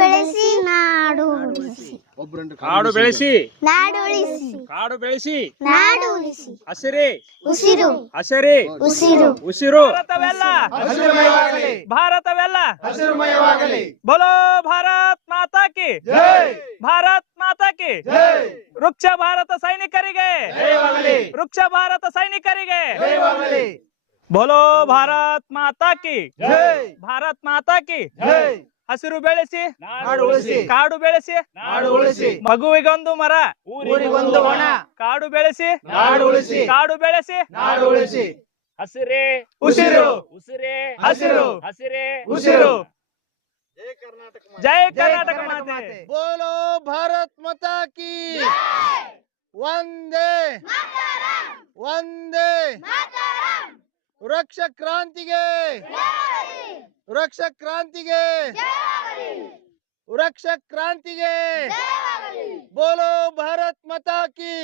ಬೆಳೆಸಿ ನಾಡು ಉಳಿಸಿ. ಕಾಡು ಬೆಳೆಸಿ ನಾಡು ಉಳಿಸಿ. ಕಾಡು ಬೆಳೆಸಿ ನಾಡು ಉಳಿಸಿ. ಹಸಿರೇ ಉಸಿರು. ಹಸಿರೇ ಉಸಿರು. ಉಸಿರು. ಭಾರತವೆಲ್ಲ ಭಾರತವೆಲ್ಲ ಹಸಿರುಮಯವಾಗಲಿ. ಬೋಲೋ ಭಾರತ್ ಮಾತಾ ಕಿ ಭಾರತ್ ಮಾತಾ ಕಿ. ವೃಕ್ಷ ಭಾರತ ಸೈನಿಕರಿಗೆ ವೃಕ್ಷ ಭಾರತ ಸೈನಿಕರಿಗೆ ಬೋಲೋ ಭಾರತ್ ಮಾತಾ ಕಿ ಭಾರತ್ ಮಾತಾ ಕಿ. ಹಸಿರು ಬೆಳೆಸಿ ನಾಡು ಉಳಿಸಿ. ಕಾಡು ಬೆಳೆಸಿ ನಾಡು ಉಳಿಸಿ. ಮಗುವಿಗೊಂದು ಮರ ಊರಿಗೊಂದು ವನ. ಕಾಡು ಬೆಳೆಸಿ ನಾಡು ಉಳಿಸಿ. ಕಾಡು ಬೆಳೆಸಿ ನಾಡು ಉಳಿಸಿ. ಹಸಿರೇ ಉಸಿರು. ಉಸಿರೇ ಹಸಿರು. ಹಸಿರೇ ಉಸಿರು. ಜೈ ಕರ್ನಾಟಕ ಮಾತೆ. ಬೋಲೋ ಭಾರತ್ ಮಾತಾ ಕಿ. ವಂದೇ ವಂದೇ. ವೃಕ್ಷ ಕ್ರಾಂತಿಗೆ ವೃಕ್ಷ ಕ್ರಾಂತಿಗೆ ವೃಕ್ಷ ಕ್ರಾಂತಿಗೆ. ಬೋಲೋ ಭಾರತ್ ಮಾತಾ ಕಿ.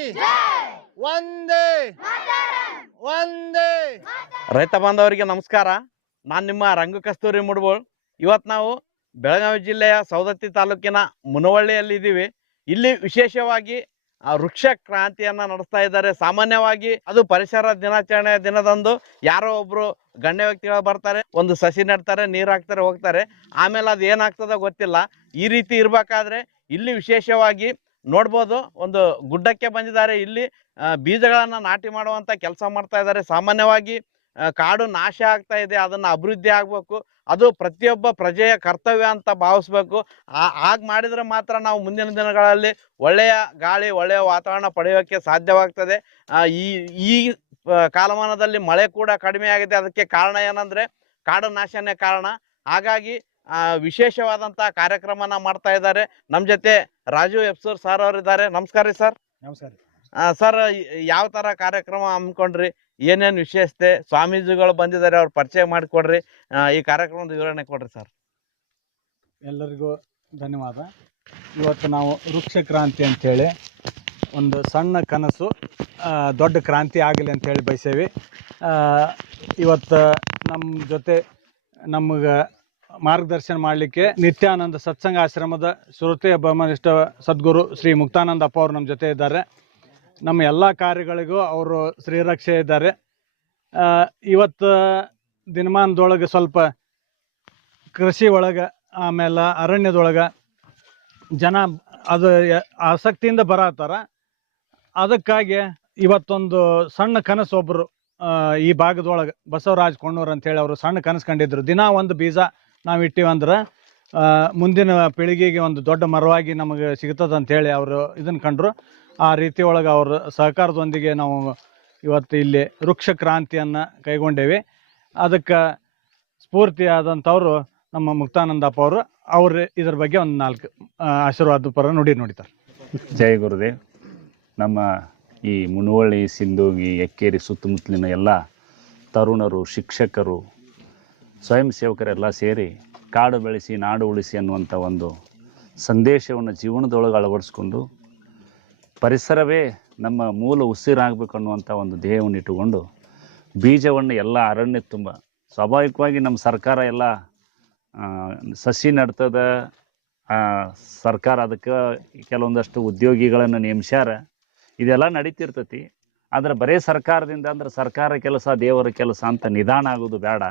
ವಂದೇ ವಂದೇ. ರೈತ ಬಾಂಧವರಿಗೆ ನಮಸ್ಕಾರ. ನಾನು ನಿಮ್ಮ ರಂಗು ಕಸ್ತೂರಿ ಮುಡ್ಬೋಳ್. ಇವತ್ತು ನಾವು ಬೆಳಗಾವಿ ಜಿಲ್ಲೆಯ ಸವದತ್ತಿ ತಾಲೂಕಿನ ಮುನವಳ್ಳಿಯಲ್ಲಿ ಇದ್ದೀವಿ. ಇಲ್ಲಿ ವಿಶೇಷವಾಗಿ ವೃಕ್ಷ ಕ್ರಾಂತಿಯನ್ನ ನಡೆಸ್ತಾ ಇದ್ದಾರೆ. ಸಾಮಾನ್ಯವಾಗಿ ಅದು ಪರಿಸರ ದಿನಾಚರಣೆ ದಿನದಂದು ಯಾರೋ ಒಬ್ರು ಗಣ್ಯ ವ್ಯಕ್ತಿಗಳು ಬರ್ತಾರೆ, ಒಂದು ಸಸಿ ನೆಡ್ತಾರೆ, ನೀರು ಹಾಕ್ತಾರೆ, ಹೋಗ್ತಾರೆ. ಆಮೇಲೆ ಅದು ಏನಾಗ್ತದೋ ಗೊತ್ತಿಲ್ಲ. ಈ ರೀತಿ ಇರಬೇಕಾದ್ರೆ ಇಲ್ಲಿ ವಿಶೇಷವಾಗಿ ನೋಡ್ಬೋದು, ಒಂದು ಗುಡ್ಡಕ್ಕೆ ಬಂದಿದ್ದಾರೆ. ಇಲ್ಲಿ ಬೀಜಗಳನ್ನ ನಾಟಿ ಮಾಡುವಂತ ಕೆಲಸ ಮಾಡ್ತಾ ಇದ್ದಾರೆ. ಸಾಮಾನ್ಯವಾಗಿ ಕಾಡು ನಾಶ ಆಗ್ತಾ ಇದೆ, ಅದನ್ನ ಅಭಿವೃದ್ಧಿ ಆಗ್ಬೇಕು, ಅದು ಪ್ರತಿಯೊಬ್ಬ ಪ್ರಜೆಯ ಕರ್ತವ್ಯ ಅಂತ ಭಾವಿಸ್ಬೇಕು. ಹಾಗೆ ಮಾಡಿದ್ರೆ ಮಾತ್ರ ನಾವು ಮುಂದಿನ ದಿನಗಳಲ್ಲಿ ಒಳ್ಳೆಯ ಗಾಳಿ, ಒಳ್ಳೆಯ ವಾತಾವರಣ ಪಡೆಯೋಕ್ಕೆ ಸಾಧ್ಯವಾಗ್ತದೆ. ಈ ಕಾಲಮಾನದಲ್ಲಿ ಮಳೆ ಕೂಡ ಕಡಿಮೆ ಆಗಿದೆ. ಅದಕ್ಕೆ ಕಾರಣ ಏನಂದ್ರೆ ಕಾಡು ನಾಶನೇ ಕಾರಣ. ಹಾಗಾಗಿ ವಿಶೇಷವಾದಂತ ಕಾರ್ಯಕ್ರಮನ ಮಾಡ್ತಾ ಇದ್ದಾರೆ. ನಮ್ಮ ಜೊತೆ ರಾಜು ಎಫ್ಸೂರ್ ಸರ್ ಅವರಿದ್ದಾರೆ. ನಮಸ್ಕಾರ ರೀ ಸರ್. ನಮಸ್ಕಾರ ಸರ್, ಯಾವ ತರ ಕಾರ್ಯಕ್ರಮ ಹಮ್ಮಿಕೊಂಡ್ರಿ? ಏನೇನು ವಿಶೇಷತೆ? ಸ್ವಾಮೀಜಿಗಳು ಬಂದಿದ್ದಾರೆ, ಅವ್ರ ಪರಿಚಯ ಮಾಡಿಕೊಡ್ರಿ. ಈ ಕಾರ್ಯಕ್ರಮದ ವಿವರಣೆ ಕೊಡ್ರಿ ಸರ್. ಎಲ್ಲರಿಗೂ ಧನ್ಯವಾದ. ಇವತ್ತು ನಾವು ವೃಕ್ಷ ಕ್ರಾಂತಿ ಅಂಥೇಳಿ ಒಂದು ಸಣ್ಣ ಕನಸು ದೊಡ್ಡ ಕ್ರಾಂತಿ ಆಗಲಿ ಅಂಥೇಳಿ ಬಯಸೇವಿ. ಇವತ್ತು ನಮ್ಮ ಜೊತೆ ನಮಗೆ ಮಾರ್ಗದರ್ಶನ ಮಾಡಲಿಕ್ಕೆ ನಿತ್ಯಾನಂದ ಸತ್ಸಂಗ ಆಶ್ರಮದ ಶ್ರೋತೆಯ ಬ್ರಹ್ಮನಿಷ್ಠ ಸದ್ಗುರು ಶ್ರೀ ಮುಕ್ತಾನಂದ ಅಪ್ಪ ಅವರು ನಮ್ಮ ಜೊತೆ ಇದ್ದಾರೆ. ನಮ್ಮ ಎಲ್ಲ ಕಾರ್ಯಗಳಿಗೂ ಅವರು ಶ್ರೀರಕ್ಷೆ ಇದ್ದಾರೆ. ಇವತ್ತು ದಿನಮಾನದೊಳಗೆ ಸ್ವಲ್ಪ ಕೃಷಿ ಒಳಗೆ, ಆಮೇಲೆ ಅರಣ್ಯದೊಳಗೆ ಜನ ಅದು ಆಸಕ್ತಿಯಿಂದ ಬರತ್ತಾರ. ಅದಕ್ಕಾಗಿ ಇವತ್ತೊಂದು ಸಣ್ಣ ಕನಸು ಒಬ್ಬರು ಈ ಭಾಗದೊಳಗೆ ಬಸವರಾಜ್ ಕೊಂಡೂರು ಅಂತೇಳಿ ಅವರು ಸಣ್ಣ ಕನಸು ಕಂಡಿದ್ರು. ದಿನ ಒಂದು ಬೀಜ ನಾವು ಇಟ್ಟಿವಂದ್ರೆ ಮುಂದಿನ ಪೀಳಿಗೆಗೆ ಒಂದು ದೊಡ್ಡ ಮರವಾಗಿ ನಮಗೆ ಸಿಗ್ತದೆ ಅಂಥೇಳಿ ಅವರು ಇದನ್ನು ಕಂಡ್ರು. ಆ ರೀತಿ ಒಳಗೆ ಅವ್ರ ಸಹಕಾರದೊಂದಿಗೆ ನಾವು ಇವತ್ತು ಇಲ್ಲಿ ವೃಕ್ಷ ಕ್ರಾಂತಿಯನ್ನು ಕೈಗೊಂಡೇವಿ. ಅದಕ್ಕೆ ಸ್ಫೂರ್ತಿಯಾದಂಥವ್ರು ನಮ್ಮ ಮುಕ್ತಾನಂದಪ್ಪ ಅವರು ಇದ್ರ ಬಗ್ಗೆ ಒಂದು 4 ಆಶೀರ್ವಾದ ಪರ ನುಡಿತಾರೆ. ಜಯ ಗುರುದೇವ್. ನಮ್ಮ ಈ ಮುನವಳ್ಳಿ, ಸಿಂದೋಗಿ, ಎಕ್ಕೇರಿ ಸುತ್ತಮುತ್ತಲಿನ ಎಲ್ಲ ತರುಣರು, ಶಿಕ್ಷಕರು, ಸ್ವಯಂ ಸೇವಕರೆಲ್ಲ ಸೇರಿ ಕಾಡು ಬೆಳೆಸಿ ನಾಡು ಉಳಿಸಿ ಅನ್ನುವಂಥ ಒಂದು ಸಂದೇಶವನ್ನು ಜೀವನದೊಳಗೆ ಅಳವಡಿಸ್ಕೊಂಡು ಪರಿಸರವೇ ನಮ್ಮ ಮೂಲ ಉಸಿರಾಗಬೇಕು ಅನ್ನುವಂಥ ಒಂದು ಧ್ಯೇಯವನ್ನು ಇಟ್ಟುಕೊಂಡು ಬೀಜವನ್ನು ಎಲ್ಲ ಅರಣ್ಯ ತುಂಬ ಸ್ವಾಭಾವಿಕವಾಗಿ ನಮ್ಮ ಸರ್ಕಾರ ಎಲ್ಲ ಸಸಿ ನಡ್ತದ. ಸರ್ಕಾರ ಅದಕ್ಕೆ ಕೆಲವೊಂದಷ್ಟು ಉದ್ಯೋಗಿಗಳನ್ನು ನೇಮಿಸ್ಯಾರ. ಇದೆಲ್ಲ ನಡೀತಿರ್ತೈತಿ. ಆದರೆ ಬರೀ ಸರ್ಕಾರದಿಂದ ಅಂದ್ರೆ ಸರ್ಕಾರ ಕೆಲಸ ದೇವರ ಕೆಲಸ ಅಂತ ನಿಧಾನ ಆಗೋದು ಬೇಡ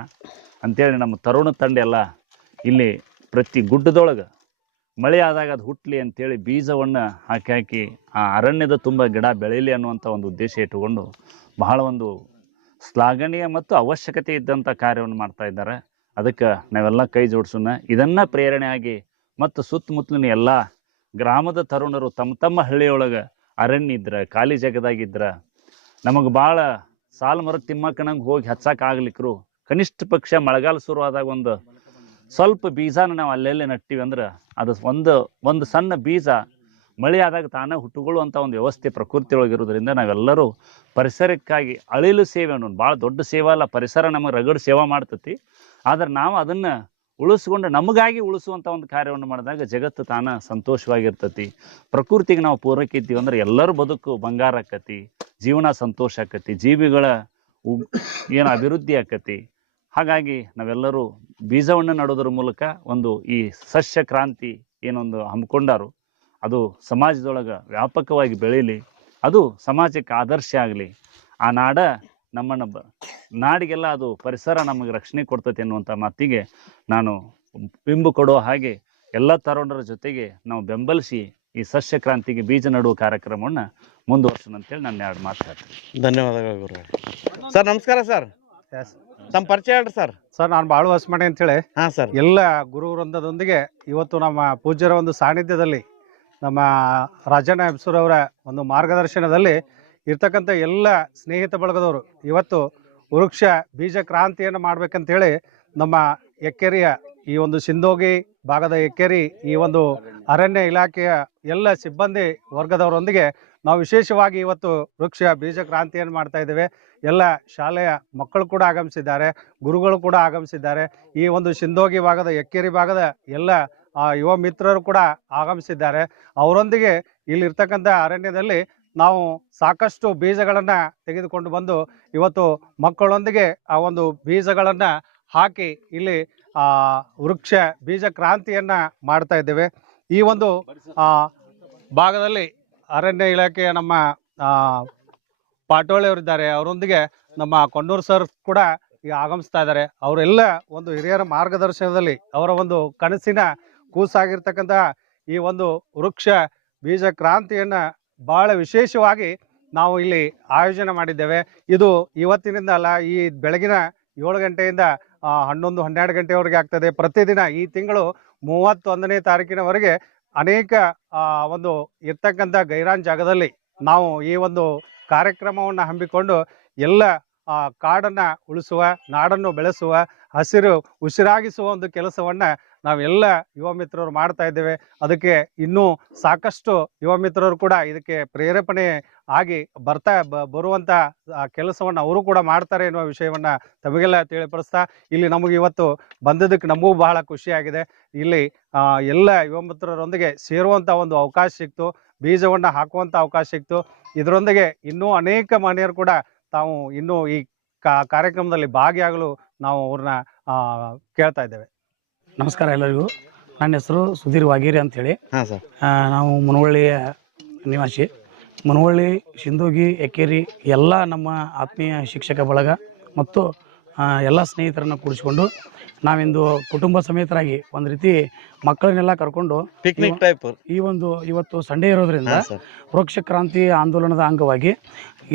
ಅಂಥೇಳಿ ನಮ್ಮ ತರುಣ ತಂಡ ಎಲ್ಲ ಇಲ್ಲಿ ಪ್ರತಿ ಗುಡ್ಡದೊಳಗೆ ಮಳೆ ಆದಾಗ ಅದು ಹುಟ್ಟಲಿ ಅಂಥೇಳಿ ಬೀಜವನ್ನು ಹಾಕಿ ಆ ಅರಣ್ಯದ ತುಂಬ ಗಿಡ ಬೆಳೀಲಿ ಅನ್ನುವಂಥ ಒಂದು ಉದ್ದೇಶ ಇಟ್ಟುಕೊಂಡು ಬಹಳ ಒಂದು ಶ್ಲಾಘನೀಯ ಮತ್ತು ಅವಶ್ಯಕತೆ ಇದ್ದಂಥ ಕಾರ್ಯವನ್ನು ಮಾಡ್ತಾ ಇದ್ದಾರೆ. ಅದಕ್ಕೆ ನಾವೆಲ್ಲ ಕೈ ಜೋಡಿಸೋಣ. ಇದನ್ನು ಪ್ರೇರಣೆಯಾಗಿ ಮತ್ತು ಸುತ್ತಮುತ್ತಲಿನ ಎಲ್ಲ ಗ್ರಾಮದ ತರುಣರು ತಮ್ಮ ತಮ್ಮ ಹಳ್ಳಿಯೊಳಗೆ ಅರಣ್ಯ ಇದ್ರೆ, ಖಾಲಿ ಜಾಗದಾಗಿದ್ರೆ, ನಮಗೆ ಭಾಳ ಸಾಲು ಮರ ತಿಮ್ಮಕ್ಕನಂಗೆ ಹೋಗಿ ಹಚ್ಚಕ್ಕಾಗ್ಲಿಕ್ಕರು ಕನಿಷ್ಠ ಪಕ್ಷ ಮಳೆಗಾಲ ಶುರುವಾದಾಗ ಒಂದು ಸ್ವಲ್ಪ ಬೀಜನ ನಾವು ಅಲ್ಲೆಲ್ಲೇ ನಟ್ಟಿವಿ ಅಂದ್ರೆ ಅದು ಒಂದು ಸಣ್ಣ ಬೀಜ ಮಳೆ ಆದಾಗ ತಾನೇ ಹುಟ್ಟುಕೊಳ್ಳುವಂಥ ಒಂದು ವ್ಯವಸ್ಥೆ ಪ್ರಕೃತಿ ಒಳಗಿರೋದ್ರಿಂದ ನಾವೆಲ್ಲರೂ ಪರಿಸರಕ್ಕಾಗಿ ಅಳಿಲು ಸೇವೆ ಅನ್ನೋದು ಭಾಳ ದೊಡ್ಡ ಸೇವೆ ಅಲ್ಲ. ಪರಿಸರ ನಮಗೆ ರಗಡ್ ಸೇವೆ ಮಾಡ್ತತಿ. ಆದರೆ ನಾವು ಅದನ್ನು ಉಳಿಸ್ಕೊಂಡು ನಮಗಾಗಿ ಉಳಿಸುವಂಥ ಒಂದು ಕಾರ್ಯವನ್ನು ಮಾಡಿದಾಗ ಜಗತ್ತು ತಾನ ಸಂತೋಷವಾಗಿರ್ತತಿ. ಪ್ರಕೃತಿಗೆ ನಾವು ಪೂರಕ ಇದ್ದೀವಿ ಅಂದ್ರೆ ಎಲ್ಲರೂ ಬದುಕು ಬಂಗಾರ ಆಕತಿ, ಜೀವನ ಸಂತೋಷ ಆಕತಿ, ಜೀವಿಗಳ ಏನು ಅಭಿವೃದ್ಧಿ ಆಕತಿ. ಹಾಗಾಗಿ ನಾವೆಲ್ಲರೂ ಬೀಜವನ್ನು ನೆಡೋದ್ರ ಮೂಲಕ ಒಂದು ಈ ಸಸ್ಯ ಕ್ರಾಂತಿ ಏನೊಂದು ಹಮ್ಮಿಕೊಂಡಾರು ಅದು ಸಮಾಜದೊಳಗೆ ವ್ಯಾಪಕವಾಗಿ ಬೆಳೀಲಿ, ಅದು ಸಮಾಜಕ್ಕೆ ಆದರ್ಶ ಆಗಲಿ. ಆ ನಾಡ ನಮ್ಮನ್ನು ನಾಡಿಗೆಲ್ಲ ಅದು ಪರಿಸರ ನಮಗೆ ರಕ್ಷಣೆ ಕೊಡ್ತೈತೆ ಅನ್ನುವಂಥ ಮಾತಿಗೆ ನಾನು ಬಿಂಬು ಕೊಡೋ ಹಾಗೆ ಎಲ್ಲ ತರುಣರ ಜೊತೆಗೆ ನಾವು ಬೆಂಬಲಿಸಿ ಈ ಸಸ್ಯ ಕ್ರಾಂತಿಗೆ ಬೀಜ ನೆಡುವ ಕಾರ್ಯಕ್ರಮವನ್ನು ಮುಂದುವರ್ಸೋಣ ಅಂತೇಳಿ ನಾನು 2 ಮಾತು ಹೇಳ್ತೀನಿ. ಧನ್ಯವಾದಗಳು ಗುರುಗಳೇ. ಸರ್ ನಮಸ್ಕಾರ ಸರ್. ತಮ್ಮ ಪರಿಚಯ ಹೇಳ್ರಿ ಸರ್. ಸರ್ ನಾನು ಬಾಳು ಹೊಸಮನೆ ಅಂತೇಳಿ ಹಾಂ ಸರ್. ಎಲ್ಲ ಗುರು ವೃಂದದೊಂದಿಗೆ ಇವತ್ತು ನಮ್ಮ ಪೂಜ್ಯರ ಒಂದು ಸಾನ್ನಿಧ್ಯದಲ್ಲಿ ನಮ್ಮ ರಾಜಣ್ಣ ಹೆಬ್ಸೂರವರ ಒಂದು ಮಾರ್ಗದರ್ಶನದಲ್ಲಿ ಇರ್ತಕ್ಕಂಥ ಎಲ್ಲ ಸ್ನೇಹಿತ ಬಳಗದವರು ಇವತ್ತು ವೃಕ್ಷ ಬೀಜ ಕ್ರಾಂತಿಯನ್ನು ಮಾಡ್ಬೇಕಂತೇಳಿ ನಮ್ಮ ಎಕ್ಕೇರಿಯ ಈ ಒಂದು ಸಿಂದೋಗಿ ಭಾಗದ ಎಕ್ಕೇರಿ ಈ ಒಂದು ಅರಣ್ಯ ಇಲಾಖೆಯ ಎಲ್ಲ ಸಿಬ್ಬಂದಿ ವರ್ಗದವರೊಂದಿಗೆ ನಾವು ವಿಶೇಷವಾಗಿ ಇವತ್ತು ವೃಕ್ಷ ಬೀಜ ಕ್ರಾಂತಿಯನ್ನು ಮಾಡ್ತಾ ಇದ್ದೇವೆ. ಎಲ್ಲ ಶಾಲೆಯ ಮಕ್ಕಳು ಕೂಡ ಆಗಮಿಸಿದ್ದಾರೆ, ಗುರುಗಳು ಕೂಡ ಆಗಮಿಸಿದ್ದಾರೆ. ಈ ಒಂದು ಸಿಂದೋಗಿ ಭಾಗದ ಎಕ್ಕೇರಿ ಭಾಗದ ಎಲ್ಲ ಯುವ ಮಿತ್ರರು ಕೂಡ ಆಗಮಿಸಿದ್ದಾರೆ. ಅವರೊಂದಿಗೆ ಇಲ್ಲಿರ್ತಕ್ಕಂಥ ಅರಣ್ಯದಲ್ಲಿ ನಾವು ಸಾಕಷ್ಟು ಬೀಜಗಳನ್ನು ತೆಗೆದುಕೊಂಡು ಬಂದು ಇವತ್ತು ಮಕ್ಕಳೊಂದಿಗೆ ಆ ಒಂದು ಬೀಜಗಳನ್ನು ಹಾಕಿ ಇಲ್ಲಿ ವೃಕ್ಷ ಬೀಜ ಕ್ರಾಂತಿಯನ್ನು ಮಾಡ್ತಾ ಇದ್ದೇವೆ. ಈ ಒಂದು ಭಾಗದಲ್ಲಿ ಅರಣ್ಯ ಇಲಾಖೆಯ ನಮ್ಮ ಪಾಟೋಳಿಯವರಿದ್ದಾರೆ, ಅವರೊಂದಿಗೆ ನಮ್ಮ ಕೊಂಡೂರು ಸರ್ ಕೂಡ ಈಗ ಆಗಮಿಸ್ತಾ ಇದ್ದಾರೆ. ಅವರೆಲ್ಲ ಒಂದು ಹಿರಿಯರ ಮಾರ್ಗದರ್ಶನದಲ್ಲಿ ಅವರ ಒಂದು ಕನಸಿನ ಕೂಸಾಗಿರ್ತಕ್ಕಂಥ ಈ ಒಂದು ವೃಕ್ಷ ಬೀಜ ಕ್ರಾಂತಿಯನ್ನು ಬಹಳ ವಿಶೇಷವಾಗಿ ನಾವು ಇಲ್ಲಿ ಆಯೋಜನೆ ಮಾಡಿದ್ದೇವೆ. ಇದು ಇವತ್ತಿನಿಂದ ಅಲ್ಲ, ಈ ಬೆಳಗಿನ 7 ಗಂಟೆಯಿಂದ 11-12 ಗಂಟೆವರೆಗೆ ಆಗ್ತದೆ. ಪ್ರತಿದಿನ ಈ ತಿಂಗಳು 31ನೇ ತಾರೀಕಿನವರೆಗೆ ಅನೇಕ ಒಂದು ಇರ್ತಕ್ಕಂಥ ಗೈರಾನ್ ಜಾಗದಲ್ಲಿ ನಾವು ಈ ಒಂದು ಕಾರ್ಯಕ್ರಮವನ್ನು ಹಮ್ಮಿಕೊಂಡು ಎಲ್ಲ ಕಾಡನ್ನು ಉಳಿಸುವ, ನಾಡನ್ನು ಬೆಳೆಸುವ, ಹಸಿರು ಉಸಿರಾಗಿಸುವ ಒಂದು ಕೆಲಸವನ್ನು ನಾವೆಲ್ಲ ಯುವ ಮಿತ್ರರು ಮಾಡ್ತಾ ಇದ್ದೇವೆ. ಅದಕ್ಕೆ ಇನ್ನೂ ಸಾಕಷ್ಟು ಯುವ ಮಿತ್ರರು ಕೂಡ ಇದಕ್ಕೆ ಪ್ರೇರೇಪಣೆ ಆಗಿ ಬರುವಂಥ ಕೆಲಸವನ್ನು ಅವರು ಕೂಡ ಮಾಡ್ತಾರೆ ಎನ್ನುವ ವಿಷಯವನ್ನು ತಮಗೆಲ್ಲ ತಿಳಿಪಡಿಸ್ತಾ ಇಲ್ಲಿ ನಮಗೆ ಇವತ್ತು ಬಂದದಕ್ಕೆ ನಮಗೂ ಬಹಳ ಖುಷಿಯಾಗಿದೆ. ಇಲ್ಲಿ ಎಲ್ಲ ಯುವ ಮಿತ್ರರೊಂದಿಗೆ ಸೇರುವಂಥ ಒಂದು ಅವಕಾಶ ಸಿಕ್ತು, ಬೀಜವನ್ನು ಹಾಕುವಂಥ ಅವಕಾಶ ಸಿಕ್ತು. ಇದರೊಂದಿಗೆ ಇನ್ನೂ ಅನೇಕ ಮಹಿಳೆಯರು ಕೂಡ ತಾವು ಇನ್ನೂ ಈ ಕಾರ್ಯಕ್ರಮದಲ್ಲಿ ಭಾಗಿಯಾಗಲು ನಾವು ಅವ್ರನ್ನ ಕೇಳ್ತಾ ಇದ್ದೇವೆ. ನಮಸ್ಕಾರ ಎಲ್ಲರಿಗೂ. ನನ್ನ ಹೆಸರು ಸುಧೀರ್ ವಾಗೇರಿ ಅಂಥೇಳಿ. ಹಾಂ ಸರ್. ನಾವು ಮುನವಳ್ಳಿಯ ನಿವಾಸಿ. ಮುನವಳ್ಳಿ, ಸಿಂದೋಗಿ, ಎಕ್ಕೇರಿ ಎಲ್ಲ ನಮ್ಮ ಆತ್ಮೀಯ ಶಿಕ್ಷಕ ಬಳಗ ಮತ್ತು ಎಲ್ಲ ಸ್ನೇಹಿತರನ್ನು ಕೂಡಿಸಿಕೊಂಡು ನಾವಿಂದು ಕುಟುಂಬ ಸಮೇತರಾಗಿ ಒಂದು ರೀತಿ ಮಕ್ಕಳನ್ನೆಲ್ಲ ಕರ್ಕೊಂಡು ಪಿಕ್ನಿಕ್ ಟೈಪ್ ಈ ಒಂದು ಇವತ್ತು ಸಂಡೇ ಇರೋದ್ರಿಂದ ವೃಕ್ಷ ಕ್ರಾಂತಿ ಆಂದೋಲನದ ಅಂಗವಾಗಿ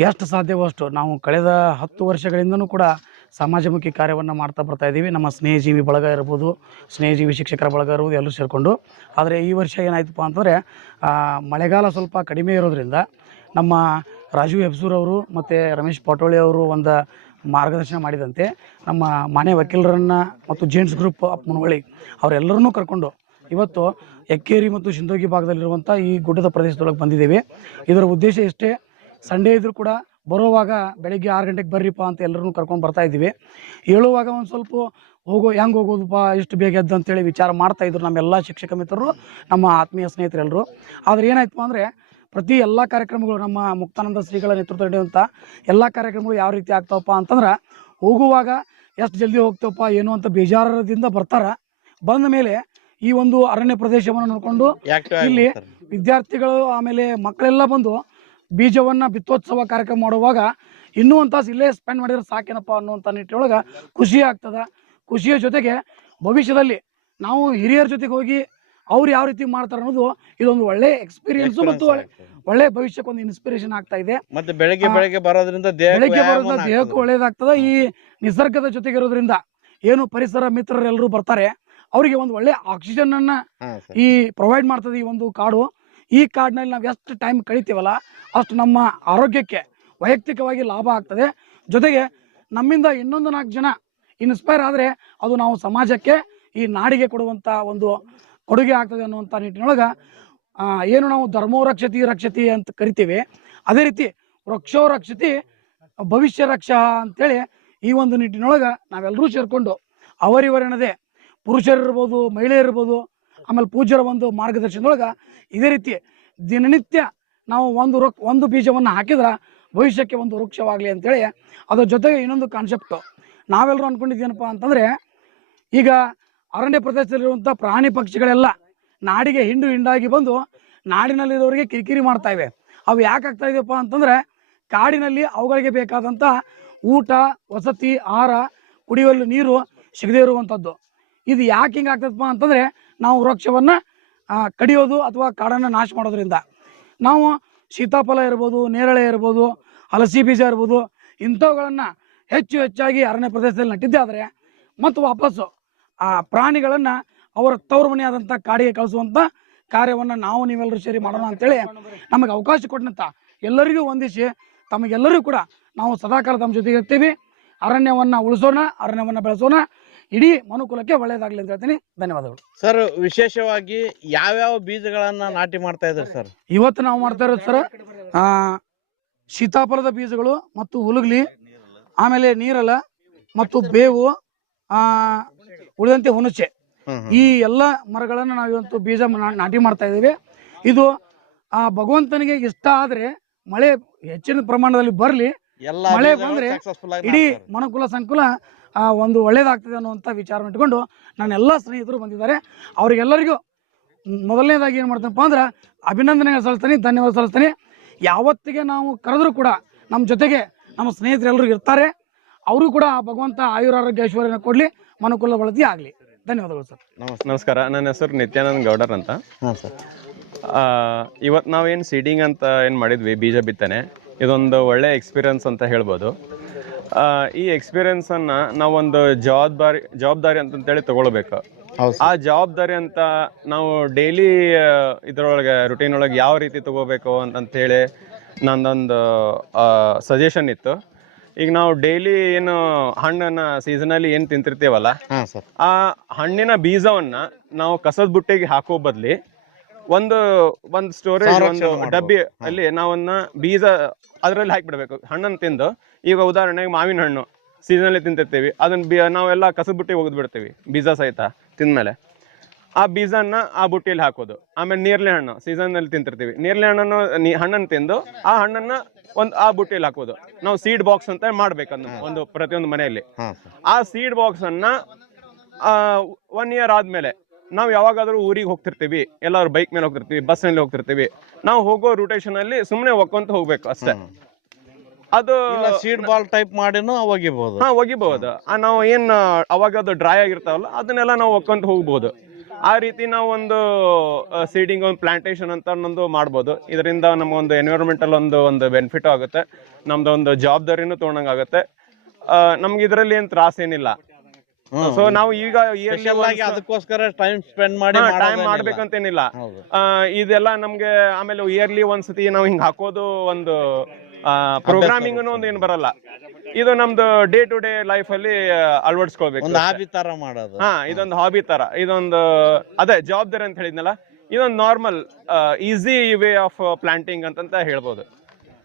ಎಷ್ಟು ಸಾಧ್ಯವಷ್ಟು ನಾವು ಕಳೆದ 10 ವರ್ಷಗಳಿಂದನೂ ಕೂಡ ಸಮಾಜಮುಖಿ ಕಾರ್ಯವನ್ನು ಮಾಡ್ತಾ ಬರ್ತಾ ಇದ್ದೀವಿ. ನಮ್ಮ ಸ್ನೇಹಜೀವಿ ಬಳಗ ಇರ್ಬೋದು, ಸ್ನೇಹಜೀವಿ ಶಿಕ್ಷಕರ ಬಳಗ ಇರ್ಬೋದು, ಎಲ್ಲರೂ ಸೇರಿಕೊಂಡು. ಆದರೆ ಈ ವರ್ಷ ಏನಾಯ್ತಪ್ಪ ಅಂತಂದರೆ ಮಳೆಗಾಲ ಸ್ವಲ್ಪ ಕಡಿಮೆ ಇರೋದ್ರಿಂದ ನಮ್ಮ ರಾಜೀವ್ ಹೆಬ್ಸೂರ್ ಅವರು ಮತ್ತು ರಮೇಶ್ ಪಾಟೋಳಿ ಅವರು ಒಂದು ಮಾರ್ಗದರ್ಶನ ಮಾಡಿದಂತೆ ನಮ್ಮ ಮನೆ ವಕೀಲರನ್ನು ಮತ್ತು ಜೇಂಟ್ಸ್ ಗ್ರೂಪ್ ಆಫ್ ಮುನವಳ್ಳಿ ಅವರೆಲ್ಲರನ್ನೂ ಕರ್ಕೊಂಡು ಇವತ್ತು ಎಕ್ಕೇರಿ ಮತ್ತು ಸಿಂದೋಗಿ ಭಾಗದಲ್ಲಿರುವಂಥ ಈ ಗುಡ್ಡದ ಪ್ರದೇಶದೊಳಗೆ ಬಂದಿದ್ದೇವೆ. ಇದರ ಉದ್ದೇಶ ಇಷ್ಟೇ, ಸಂಡೇ ಇದ್ರೂ ಕೂಡ ಬರೋವಾಗ ಬೆಳಗ್ಗೆ 6 ಗಂಟೆಗೆ ಬರ್ರಿಪ್ಪ ಅಂತ ಎಲ್ಲರನ್ನೂ ಕರ್ಕೊಂಡು ಬರ್ತಾ ಇದ್ದೀವಿ. ಹೇಳುವಾಗ ಒಂದು ಸ್ವಲ್ಪ ಹೆಂಗೆ ಹೋಗೋದಪ್ಪ ಇಷ್ಟು ಬೇಗ ಎದ್ದು ಅಂತೇಳಿ ವಿಚಾರ ಮಾಡ್ತಾಯಿದ್ರು ನಮ್ಮೆಲ್ಲ ಶಿಕ್ಷಕ ಮಿತ್ರರು, ನಮ್ಮ ಆತ್ಮೀಯ ಸ್ನೇಹಿತರೆಲ್ಲರೂ. ಆದರೆ ಏನಾಯ್ತು ಅಂದರೆ ಪ್ರತಿ ಎಲ್ಲ ಕಾರ್ಯಕ್ರಮಗಳು ನಮ್ಮ ಮುಕ್ತಾನಂದ ಶ್ರೀಗಳ ನೇತೃತ್ವ ನಡೆಯುವಂಥ ಎಲ್ಲ ಕಾರ್ಯಕ್ರಮಗಳು ಯಾವ ರೀತಿ ಆಗ್ತಾವಪ್ಪ ಅಂತಂದ್ರೆ ಹೋಗುವಾಗ ಎಷ್ಟು ಜಲ್ದಿ ಹೋಗ್ತೇವಪ್ಪ ಏನು ಅಂತ ಬೇಜಾರದಿಂದ ಬರ್ತಾರೆ. ಬಂದ ಮೇಲೆ ಈ ಒಂದು ಅರಣ್ಯ ಪ್ರದೇಶವನ್ನು ನೋಡಿಕೊಂಡು ಇಲ್ಲಿ ವಿದ್ಯಾರ್ಥಿಗಳು ಆಮೇಲೆ ಮಕ್ಕಳೆಲ್ಲ ಬಂದು ಬೀಜವನ್ನು ಬಿತ್ತೋತ್ಸವ ಕಾರ್ಯಕ್ರಮ ಮಾಡುವಾಗ ಇನ್ನೂ ಒಂದು ತಾಸು ಇಲ್ಲೇ ಸ್ಪೆಂಡ್ ಮಾಡಿದ್ರೆ ಸಾಕೇನಪ್ಪ ಅನ್ನುವಂಥ ನಿಟ್ಟಿನೊಳಗೆ ಖುಷಿ ಆಗ್ತದೆ. ಖುಷಿಯ ಜೊತೆಗೆ ಭವಿಷ್ಯದಲ್ಲಿ ನಾವು ಹಿರಿಯರ ಜೊತೆಗೆ ಹೋಗಿ ಅವ್ರು ಯಾವ ರೀತಿ ಮಾಡ್ತಾರೆ ಅನ್ನೋದು ಇದೊಂದು ಒಳ್ಳೆ ಎಕ್ಸ್ಪೀರಿಯನ್ಸು ಮತ್ತು ಒಳ್ಳೆ ಭವಿಷ್ಯಕ್ಕೆ ಒಂದು ಇನ್ಸ್ಪಿರೇಷನ್ ಆಗ್ತಾ ಇದೆ. ಮತ್ತೆ ಬೆಳಗ್ಗೆ ಬರೋದ್ರಿಂದ ದೇಹಕ್ಕೂ ಒಳ್ಳೇದಾಗ್ತದೆ. ಈ ನಿಸರ್ಗದ ಜೊತೆಗೆ ಇರೋದ್ರಿಂದ ಏನು ಪರಿಸರ ಮಿತ್ರರೆಲ್ಲರೂ ಬರ್ತಾರೆ, ಅವರಿಗೆ ಒಂದು ಒಳ್ಳೆ ಆಕ್ಸಿಜನ್ ಅನ್ನ ಈ ಪ್ರೊವೈಡ್ ಮಾಡ್ತದೆ ಈ ಒಂದು ಕಾಡು. ಈ ಕಾಡಿನಲ್ಲಿ ನಾವು ಎಷ್ಟು ಟೈಮ್ ಕಳಿತೀವಲ್ಲ ಅಷ್ಟು ನಮ್ಮ ಆರೋಗ್ಯಕ್ಕೆ ವೈಯಕ್ತಿಕವಾಗಿ ಲಾಭ ಆಗ್ತದೆ. ಜೊತೆಗೆ ನಮ್ಮಿಂದ ಇನ್ನೊಂದು 4 ಜನ ಇನ್ಸ್ಪೈರ್ ಆದರೆ ಅದು ನಾವು ಸಮಾಜಕ್ಕೆ ಈ ನಾಡಿಗೆ ಕೊಡುವಂಥ ಒಂದು ಕೊಡುಗೆ ಆಗ್ತದೆ ಅನ್ನುವಂಥ ನಿಟ್ಟಿನೊಳಗೆ ಏನು ನಾವು ಧರ್ಮೋ ರಕ್ಷತಿ ಅಂತ ಕರಿತೀವಿ, ಅದೇ ರೀತಿ ವೃಕ್ಷೋ ರಕ್ಷತಿ ಭವಿಷ್ಯ ರಕ್ಷಾ ಅಂತೇಳಿ ಈ ಒಂದು ನಿಟ್ಟಿನೊಳಗೆ ನಾವೆಲ್ಲರೂ ಸೇರಿಕೊಂಡು ಅವರಿವರನ್ನದೇ ಪುರುಷರಿರ್ಬೋದು, ಮಹಿಳೆಯರಿರ್ಬೋದು, ಆಮೇಲೆ ಪೂಜ್ಯರ ಒಂದು ಮಾರ್ಗದರ್ಶನದೊಳಗೆ ಇದೇ ರೀತಿ ದಿನನಿತ್ಯ ನಾವು ಒಂದು ಬೀಜವನ್ನು ಹಾಕಿದ್ರೆ ಭವಿಷ್ಯಕ್ಕೆ ಒಂದು ವೃಕ್ಷವಾಗಲಿ ಅಂತೇಳಿ. ಅದ್ರ ಜೊತೆಗೆ ಇನ್ನೊಂದು ಕಾನ್ಸೆಪ್ಟು ನಾವೆಲ್ಲರೂ ಅಂದ್ಕೊಂಡಿದ್ದೇನಪ್ಪ ಅಂತಂದರೆ, ಈಗ ಅರಣ್ಯ ಪ್ರದೇಶದಲ್ಲಿರುವಂಥ ಪ್ರಾಣಿ ಪಕ್ಷಿಗಳೆಲ್ಲ ನಾಡಿಗೆ ಹಿಂಡು ಹಿಂಡಾಗಿ ಬಂದು ನಾಡಿನಲ್ಲಿರೋರಿಗೆ ಕಿರಿಕಿರಿ ಮಾಡ್ತಾ ಇವೆ. ಅವು ಯಾಕೆ ಆಗ್ತಾ ಇದೆಯಪ್ಪ ಅಂತಂದರೆ, ಕಾಡಿನಲ್ಲಿ ಅವುಗಳಿಗೆ ಬೇಕಾದಂಥ ಊಟ, ವಸತಿ, ಆಹಾರ, ಕುಡಿಯಲು ನೀರು ಸಿಗದೇ ಇರುವಂಥದ್ದು. ಇದು ಯಾಕೆ ಹಿಂಗೆ ಆಗ್ತದಪ್ಪ ಅಂತಂದರೆ, ನಾವು ವೃಕ್ಷವನ್ನು ಕಡಿಯೋದು ಅಥವಾ ಕಾಡನ್ನು ನಾಶ ಮಾಡೋದ್ರಿಂದ. ನಾವು ಸೀತಾಫಲ ಇರ್ಬೋದು, ನೇರಳೆ ಇರ್ಬೋದು, ಹಲಸಿ ಬೀಜ ಇರ್ಬೋದು, ಇಂಥವುಗಳನ್ನು ಹೆಚ್ಚಾಗಿ ಅರಣ್ಯ ಪ್ರದೇಶದಲ್ಲಿ ನಟ್ಟಿದ್ದಾದರೆ ಮತ್ತು ವಾಪಸ್ಸು ಆ ಪ್ರಾಣಿಗಳನ್ನು ಅವರ ತವರು ಮನೆಯಾದಂಥ ಕಾಡಿಗೆ ಕಳಿಸುವಂಥ ಕಾರ್ಯವನ್ನು ನಾವು ನೀವೆಲ್ಲರೂ ಸೇರಿ ಮಾಡೋಣ ಅಂತೇಳಿ ನಮಗೆ ಅವಕಾಶ ಕೊಟ್ಟಂತ ಎಲ್ಲರಿಗೂ ವಂದಿಸಿ, ತಮಗೆಲ್ಲರೂ ಕೂಡ ನಾವು ಸದಾಕಾಲ ತಮ್ಮ ಜೊತೆಗೆ ಇರ್ತೀವಿ. ಅರಣ್ಯವನ್ನು ಉಳಿಸೋಣ, ಅರಣ್ಯವನ್ನು ಬೆಳೆಸೋಣ, ಇಡೀ ಮನುಕುಲಕ್ಕೆ ಒಳ್ಳೆಯದಾಗಲಿ ಅಂತ ಹೇಳ್ತೀನಿ. ಧನ್ಯವಾದಗಳು ಸರ್. ವಿಶೇಷವಾಗಿ ಯಾವ್ಯಾವ ಬೀಜಗಳನ್ನ ನಾಟಿ ಮಾಡ್ತಾ ಇದ್ರಿ ಸರ್? ಇವತ್ತು ನಾವು ಮಾಡ್ತಾ ಇರೋದು ಸರ್, ಸೀತಾಫಲದ ಬೀಜಗಳು ಮತ್ತು ಹುಲಗ್ಲಿ, ಆಮೇಲೆ ನೀರಲ ಮತ್ತು ಬೇವು, ಉಳಿದಂತೆ ಹುಣಸೆ, ಈ ಎಲ್ಲ ಮರಗಳನ್ನು ನಾವು ಇವತ್ತು ಬೀಜ ನಾಟಿ ಮಾಡ್ತಾ ಇದ್ದೀವಿ. ಇದು ಭಗವಂತನಿಗೆ ಇಷ್ಟ ಆದರೆ ಮಳೆ ಹೆಚ್ಚಿನ ಪ್ರಮಾಣದಲ್ಲಿ ಬರಲಿ, ಮಳೆ ಬಂದ್ರೆ ಇಡೀ ಮನುಕುಲ ಸಂಕುಲ ಒಂದು ಒಳ್ಳೇದಾಗ್ತದೆ ಅನ್ನುವಂಥ ವಿಚಾರವನ್ನು ಇಟ್ಕೊಂಡು ನನ್ನ ಎಲ್ಲ ಸ್ನೇಹಿತರು ಬಂದಿದ್ದಾರೆ. ಅವರಿಗೆಲ್ಲರಿಗೂ ಮೊದಲನೇದಾಗಿ ಏನು ಮಾಡ್ತೀನಪ್ಪ ಅಂದ್ರೆ ಅಭಿನಂದನೆಗಳು ಸಲ್ಲಿಸ್ತೀನಿ, ಧನ್ಯವಾದ ಸಲ್ಲಿಸ್ತೀನಿ. ಯಾವತ್ತಿಗೆ ನಾವು ಕರೆದ್ರೂ ಕೂಡ ನಮ್ಮ ಜೊತೆಗೆ ನಮ್ಮ ಸ್ನೇಹಿತರೆಲ್ಲರೂ ಇರ್ತಾರೆ. ಅವರು ಕೂಡ ಭಗವಂತ ಆಯುರಾರೋಗ್ಯ ಐಶ್ವರ್ಯನ ಕೊಡಲಿ, ಮನುಕುಲ ಬಳತಿ ಆಗಲಿ. ಧನ್ಯವಾದಗಳು ಸರ್. ನಮಸ್ಕಾರ. ನನ್ನ ಹೆಸರು ನಿತ್ಯಾನಂದ್ ಗೌಡರ್ ಅಂತ. ಹಾಂ ಸರ್. ಇವತ್ತು ನಾವೇನು ಸೀಡಿಂಗ್ ಅಂತ ಏನು ಮಾಡಿದ್ವಿ, ಬೀಜ ಬಿತ್ತನೆ, ಇದೊಂದು ಒಳ್ಳೆ ಎಕ್ಸ್ಪೀರಿಯನ್ಸ್ ಅಂತ ಹೇಳ್ಬೋದು. ಈ ಎಕ್ಸ್ಪೀರಿಯನ್ಸನ್ನು ನಾವೊಂದು ಜವಾಬ್ದಾರಿ ಅಂತಂತೇಳಿ ತಗೊಳ್ಬೇಕು. ಆ ಜವಾಬ್ದಾರಿ ಅಂತ ನಾವು ಡೈಲಿ ಇದರೊಳಗೆ ರುಟೀನ್ ಒಳಗೆ ಯಾವ ರೀತಿ ತಗೋಬೇಕು ಅಂತಂತೇಳಿ ನಂದೊಂದು ಸಜೆಷನ್ ಇತ್ತು. ಈಗ ನಾವು ಡೈಲಿ ಏನು ಹಣ್ಣನ್ನು ಸೀಸನಲ್ಲಿ ಏನು ತಿಂತಿರ್ತೀವಲ್ಲ, ಆ ಹಣ್ಣಿನ ಬೀಜವನ್ನು ನಾವು ಕಸದ ಬುಟ್ಟಿಗೆ ಹಾಕೋ ಬದಲಿ ಒಂದು ಸ್ಟೋರೇಜ್, ಒಂದು ಡಬ್ಬಿ ಅಲ್ಲಿ ನಾವನ್ನ ಬೀಜ ಅದರಲ್ಲಿ ಹಾಕಿಬಿಡ್ಬೇಕು. ಹಣ್ಣನ್ನು ತಿಂದು, ಈಗ ಉದಾಹರಣೆಗೆ ಮಾವಿನ ಹಣ್ಣು ಸೀಸನಲ್ಲಿ ತಿಂತಿರ್ತೀವಿ, ಅದನ್ನ ನಾವೆಲ್ಲ ಕಸದ ಬುಟ್ಟಿಗೆ ಒಗೆದು ಬಿಡ್ತೀವಿ ಬೀಜ ಸಹಿತ ತಿಂದಮೇಲೆ. ಆ ಬೀಜನ ಆ ಬುಟ್ಟಿಯಲ್ಲಿ ಹಾಕೋದು. ಆಮೇಲೆ ನೇರಳೆ ಹಣ್ಣು ಸೀಸನ್ನಲ್ಲಿ ತಿಂತಿರ್ತೀವಿ, ನೇರಳೆ ಹಣ್ಣನ್ನು ತಿಂದು ಆ ಹಣ್ಣನ್ನ ಆ ಬುಟ್ಟಿಯಲ್ಲಿ ಹಾಕೋದು. ನಾವು ಸೀಡ್ ಬಾಕ್ಸ್ ಅಂತ ಮಾಡ್ಬೇಕಂದು ಒಂದು ಪ್ರತಿಯೊಂದು ಮನೆಯಲ್ಲಿ. ಆ ಸೀಡ್ ಬಾಕ್ಸ್ ಅನ್ನ 1 year ಆದ್ಮೇಲೆ ನಾವು ಯಾವಾಗಾದ್ರೂ ಊರಿಗೆ ಹೋಗ್ತಿರ್ತೀವಿ, ಎಲ್ಲಾದ್ರು ಬೈಕ್ ಮೇಲೆ ಹೋಗ್ತಿರ್ತೀವಿ, ಬಸ್ನಲ್ಲಿ ಹೋಗ್ತಿರ್ತೀವಿ, ನಾವು ಹೋಗೋ ರೂಟೇಷನ್ ಅಲ್ಲಿ ಸುಮ್ಮನೆ ಒಕ್ಕೊಂತ ಹೋಗ್ಬೇಕು ಅಷ್ಟೇ. ಅದು ಸೀಡ್ ಬಾಲ್ ಟೈಪ್ ಮಾಡಿನೂ ಒಗಿಬಹುದು. ಒಗಿಬಹುದು. ನಾವು ಏನ್ ಅವಾಗ ಅದು ಡ್ರೈ ಆಗಿರ್ತಾವಲ್ಲ ಅದನ್ನೆಲ್ಲ ನಾವು ಒಕ್ಕೊಂತ ಹೋಗ್ಬೋದು. ಆ ರೀತಿ ನಾವು ಒಂದು ಸೀಡಿಂಗ್, ಒಂದು ಪ್ಲಾಂಟೇಶನ್ ಅಂತ ಒಂದು ಮಾಡ್ಬೋದು. ಇದರಿಂದ ನಮಗೊಂದು ಎನ್ವಿರಾನ್ಮೆಂಟಲ್ ಒಂದು ಬೆನಿಫಿಟ್ ಆಗುತ್ತೆ, ನಮ್ದು ಒಂದು ಜವಾಬ್ದಾರಿನೂ ತೊಗೊಂಡಂಗಾಗುತ್ತೆ. ನಮ್ಗೆ ಇದರಲ್ಲಿ ಏನ್ ತ್ರಾಸ ಏನಿಲ್ಲ. ಸೊ ನಾವು ಈಗ ಅದಕ್ಕೋಸ್ಕರ ಟೈಮ್ ಸ್ಪೆಂಡ್ ಮಾಡಿ ಮಾಡ್ಬೇಕಂತೇನಿಲ್ಲ. ಇದೆಲ್ಲ ನಮ್ಗೆ ಆಮೇಲೆ ಇಯರ್ಲಿ ಒಂದ್ಸತಿ ನಾವು ಹಿಂಗ್ ಹಾಕೋದು ಒಂದು ಪ್ರೋಗ್ರಾಮಿಂಗ್ ಒಂದು ಏನು ಬರಲ್ಲ. ಇದು ನಮ್ದು ಡೇ ಟು ಡೇ ಲೈಫ್ ಅಲ್ಲಿ ಅಳವಡಿಸ್ಕೊಳ್ಬೇಕು. ಹಾಬಿ ತರ ಮಾಡೋದು. ಇದೊಂದು ಹಾಬಿ ತರ, ಇದೊಂದು ಅದೇ ಜವಾಬ್ದಾರಿ ಅಂತ ಹೇಳಿದ್ನಲ್ಲ, ಇದೊಂದು normal easy way of planting ಅಂತ ಹೇಳ್ಬೋದು.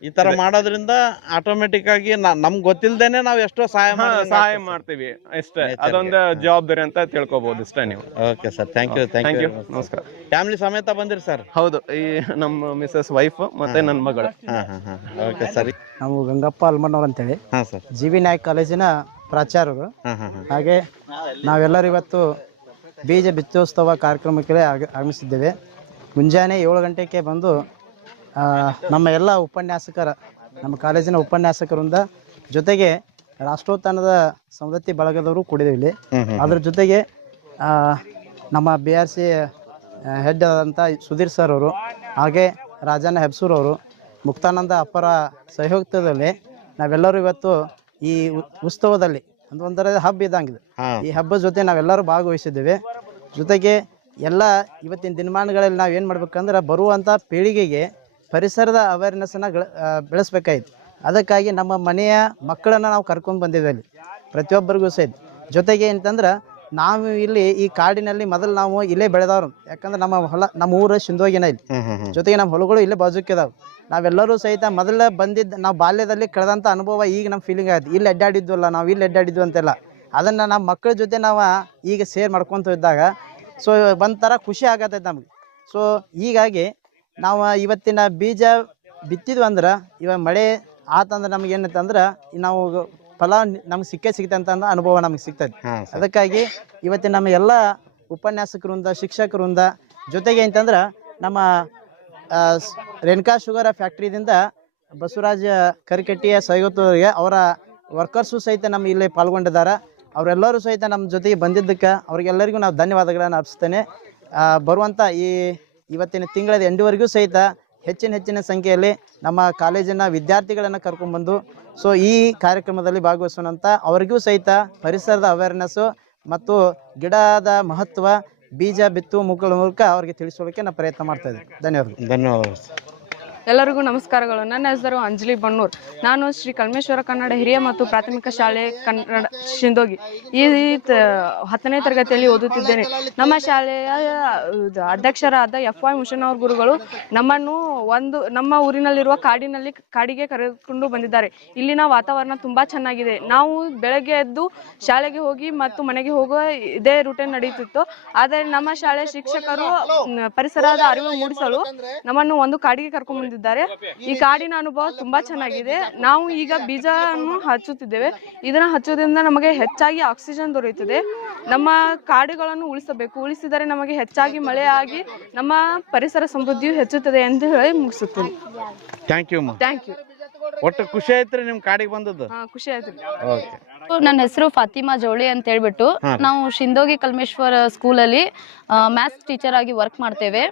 ಈ ತರ ಮಾಡೋದ್ರಿಂದ ಆಟೋಮೆಟಿಕ್ ಆಗಿ ನಮ್ಗೆ ಗೊತ್ತಿಲ್ದೇನೆ ನಾವು ಎಷ್ಟೋ ಸಹಾಯ ಮಾಡ್ತೀವಿ ಅಷ್ಟೇ. ಅದೊಂದು ಜವಾಬ್ದಾರಿ ಅಂತ ತಿಳ್ಕೊಬಹುದು ಇಷ್ಟೇ ನೀವು. Okay sir, thank you. ನಮಸ್ಕಾರ. ಫ್ಯಾಮಿಲಿ ಸಮೇತ ಬಂದಿರಿ ಸರ್? ಹೌದು, ಈ ನಮ್ಮ ಮಿಸಸ್ ವೈಫ್ ಮತ್ತೆ ನನ್ನ ಮಗಳು. ಓಕೆ ಸರಿ. ನಾವು ಗಂಗಪ್ಪ ಅಲ್ಮಣ್ಣವ್ರು ಅಂತೇಳಿ ಜಿ.ವಿ. ನಾಯಕ್ ಕಾಲೇಜಿನ ಪ್ರಾಚಾರ್ಯರು. ಹಾಗೆ ನಾವೆಲ್ಲರೂ ಇವತ್ತು ಬೀಜ ಬಿತ್ತೋತ್ಸವ ಕಾರ್ಯಕ್ರಮಕ್ಕೆ ಆಗಮಿಸಿದ್ದೇವೆ. ಮುಂಜಾನೆ 7 ಗಂಟೆಗೆ ಬಂದು ನಮ್ಮ ಎಲ್ಲ ನಮ್ಮ ಕಾಲೇಜಿನ ಉಪನ್ಯಾಸಕರಿಂದ ಜೊತೆಗೆ ರಾಷ್ಟ್ರೋತ್ಥಾನದ ಸವದತ್ತಿ ಬಳಗದವರು ಕೂಡಿದ್ದೇವೆ ಇಲ್ಲಿ. ಅದ್ರ ಜೊತೆಗೆ ನಮ್ಮ BRC ಹೆಡ್ ಆದಂಥ ಸುಧೀರ್ ಸರ್ ಅವರು, ಹಾಗೆ ರಾಜಣ್ಣ ಹೆಬ್ಸೂರ್ ಅವರು, ಮುಕ್ತಾನಂದ ಅಪ್ಪರ ಸಹಯೋಗದಲ್ಲಿ ನಾವೆಲ್ಲರೂ ಇವತ್ತು ಈ ಉತ್ಸವದಲ್ಲಿ ಒಂದರ ಹಬ್ಬ ಇದ್ದಂಗಿದೆ. ಈ ಹಬ್ಬದ ಜೊತೆ ನಾವೆಲ್ಲರೂ ಭಾಗವಹಿಸಿದ್ದೇವೆ. ಜೊತೆಗೆ ಎಲ್ಲ ಇವತ್ತಿನ ದಿನಮಾನಗಳಲ್ಲಿ ನಾವು ಏನು ಮಾಡ್ಬೇಕಂದ್ರೆ ಬರುವಂಥ ಪೀಳಿಗೆಗೆ ಪರಿಸರದ ಅವೇರ್ನೆಸ್ಸನ್ನು ಬೆಳೆಸ್ಬೇಕಾಯ್ತು. ಅದಕ್ಕಾಗಿ ನಮ್ಮ ಮನೆಯ ಮಕ್ಕಳನ್ನು ನಾವು ಕರ್ಕೊಂಡು ಬಂದಿದ್ದೇವೆ ಅಲ್ಲಿ ಪ್ರತಿಯೊಬ್ಬರಿಗೂ ಸಹಿತ. ಜೊತೆಗೆ ಅಂತಂದ್ರೆ ನಾವು ಇಲ್ಲಿ ಈ ಕಾಡಿನಲ್ಲಿ ಮೊದಲು ನಾವು ಇಲ್ಲೇ ಬೆಳೆದವ್ರು, ಯಾಕಂದ್ರೆ ನಮ್ಮ ಊರು ಸಿಂಧೋಗಿನ ಇಲ್ಲಿ, ಜೊತೆಗೆ ನಮ್ಮ ಹೊಲಗಳು ಇಲ್ಲೇ ಬಾಜುಕಿದಾವೆ. ನಾವೆಲ್ಲರೂ ಸಹಿತ ಮೊದಲ ನಾವು ಬಾಲ್ಯದಲ್ಲಿ ಕಳೆದಂಥ ಅನುಭವ ಈಗ ನಮ್ಮ ಫೀಲಿಂಗ್ ಆಯ್ತು. ಇಲ್ಲಿ ಅಡ್ಡಾಡಿದ್ವಲ್ಲ, ನಾವು ಇಲ್ಲಿ ಅಡ್ಡಾಡಿದ್ವು ಅಂತೆಲ್ಲ, ಅದನ್ನು ನಮ್ಮ ಮಕ್ಕಳ ಜೊತೆ ನಾವು ಈಗ ಶೇರ್ ಮಾಡ್ಕೊತ ಇದ್ದಾಗ ಸೊ ಒಂಥರ ಖುಷಿ ಆಗತ್ತೈತೆ ನಮ್ಗೆ. ಸೊ ಹೀಗಾಗಿ ನಾವು ಇವತ್ತಿನ ಬೀಜ ಬಿತ್ತಿದ್ವಿ ಅಂದ್ರೆ ಇವಾಗ ಮಳೆ ಆತಂದ್ರೆ ನಮ್ಗೆ ಏನಂತಂದ್ರೆ ನಾವು ಫಲ ನಮ್ಗೆ ಸಿಗ್ತೈತೆ ಅಂತ ಅನುಭವ ನಮ್ಗೆ ಸಿಗ್ತದೆ. ಅದಕ್ಕಾಗಿ ಇವತ್ತಿನ ನಮ್ಮ ಎಲ್ಲ ಉಪನ್ಯಾಸಕರಿಂದ, ಶಿಕ್ಷಕರಿಂದ, ಜೊತೆಗೆ ಅಂತಂದ್ರೆ ನಮ್ಮ ರೇಣುಕಾ ಶುಗರ್ ಫ್ಯಾಕ್ಟ್ರಿದಿಂದ ಬಸವರಾಜ ಕರಿಕಟ್ಟಿಯ ಸೈಗತ್ತೂರಿಗೆ ಅವರ ವರ್ಕರ್ಸು ಸಹಿತ ನಮ್ಮ ಇಲ್ಲಿ ಪಾಲ್ಗೊಂಡಿದ್ದಾರೆ. ಅವರೆಲ್ಲರೂ ಸಹಿತ ನಮ್ಮ ಜೊತೆಗೆ ಬಂದಿದ್ದಕ್ಕೆ ಅವ್ರಿಗೆಲ್ಲರಿಗೂ ನಾವು ಧನ್ಯವಾದಗಳನ್ನು ಅರ್ಪಿಸ್ತೇನೆ. ಬರುವಂಥ ಇವತ್ತಿನ ತಿಂಗಳ ಎಂಡುವರೆಗೂ ಸಹಿತ ಹೆಚ್ಚಿನ ಸಂಖ್ಯೆಯಲ್ಲಿ ನಮ್ಮ ಕಾಲೇಜಿನ ವಿದ್ಯಾರ್ಥಿಗಳನ್ನು ಕರ್ಕೊಂಡ್ಬಂದು ಈ ಕಾರ್ಯಕ್ರಮದಲ್ಲಿ ಭಾಗವಹಿಸೋಣಂತ ಅವರಿಗೂ ಸಹಿತ ಪರಿಸರದ ಅವೇರ್ನೆಸ್ಸು ಮತ್ತು ಗಿಡದ ಮಹತ್ವ ಬೀಜ ಬಿತ್ತು ಮೂಲಕ ಅವರಿಗೆ ತಿಳಿಸೋದಕ್ಕೆ ನಾವು ಪ್ರಯತ್ನ ಮಾಡ್ತಾ ಇದ್ದೀವಿ. ಧನ್ಯವಾದಗಳು. ಎಲ್ಲರಿಗೂ ನಮಸ್ಕಾರಗಳು. ನನ್ನ ಹೆಸರು ಅಂಜಲಿ ಬಣ್ಣೂರ್. ನಾನು ಶ್ರೀ ಕಲ್ಮೇಶ್ವರ ಕನ್ನಡ ಹಿರಿಯ ಮತ್ತು ಪ್ರಾಥಮಿಕ ಶಾಲೆ ಕನ್ನಡ ಶಿಂದೋಗಿ ಈ 10ನೇ ತರಗತಿಯಲ್ಲಿ ಓದುತ್ತಿದ್ದೇನೆ. ನಮ್ಮ ಶಾಲೆಯ ಅಧ್ಯಕ್ಷರಾದ FY ಮುಷನ್ ಅವ್ರ ಗುರುಗಳು ನಮ್ಮನ್ನು ನಮ್ಮ ಊರಿನಲ್ಲಿರುವ ಕಾಡಿಗೆ ಕರೆದುಕೊಂಡು ಬಂದಿದ್ದಾರೆ. ಇಲ್ಲಿನ ವಾತಾವರಣ ತುಂಬಾ ಚೆನ್ನಾಗಿದೆ. ನಾವು ಬೆಳಗ್ಗೆ ಎದ್ದು ಶಾಲೆಗೆ ಹೋಗಿ ಮತ್ತು ಮನೆಗೆ ಹೋಗುವ ಇದೇ ರೂಟೀನ್ ನಡೆಯುತ್ತಿತ್ತು. ಆದರೆ ನಮ್ಮ ಶಾಲೆಯ ಶಿಕ್ಷಕರು ಪರಿಸರದ ಅರಿವು ಮೂಡಿಸಲು ನಮ್ಮನ್ನು ಒಂದು ಕಾಡಿಗೆ ಕರ್ಕೊಂಡು ಬಂದಿದ್ದಾರೆ. ಈ ಕಾಡಿನ ಅನುಭವ ತುಂಬಾ ಚೆನ್ನಾಗಿದೆ. ನಾವು ಈಗ ಬೀಜವನ್ನು ಹಚ್ಚುತ್ತಿದ್ದೇವೆ. ಇದನ್ನ ಹಚ್ಚೋದ್ರಿಂದ ನಮಗೆ ಹೆಚ್ಚಾಗಿ ಆಕ್ಸಿಜನ್ ದೊರೆಯುತ್ತದೆ. ನಮ್ಮ ಕಾಡುಗಳನ್ನು ಉಳಿಸಿದರೆ ನಮಗೆ ಹೆಚ್ಚಾಗಿ ಮಳೆ ಆಗಿ ನಮ್ಮ ಪರಿಸರ ಸಮೃದ್ಧಿಯು ಹೆಚ್ಚುತ್ತದೆ ಎಂದು ಹೇಳಿ ಮುಗಿಸುತ್ತೇನೆ. Thank you. ಒಟ್ಟು ಖುಷಿ ಆಯ್ತ್ರಿ ನಿಮ್ ಕಾಡಿಗೆ ಬಂದದ್ದು? ಖುಷಿ ಆಯ್ತು. ನನ್ನ ಹೆಸರು ಫಾತಿಮಾ ಜೋಳಿ ಅಂತ ಹೇಳ್ಬಿಟ್ಟು ನಾವು ಶಿಂದೋಗಿ ಕಲ್ಮೇಶ್ವರ ಸ್ಕೂಲಲ್ಲಿ ಮ್ಯಾಥ್ಸ್ ಟೀಚರ್ ಆಗಿ ವರ್ಕ್ ಮಾಡ್ತೇವೆ.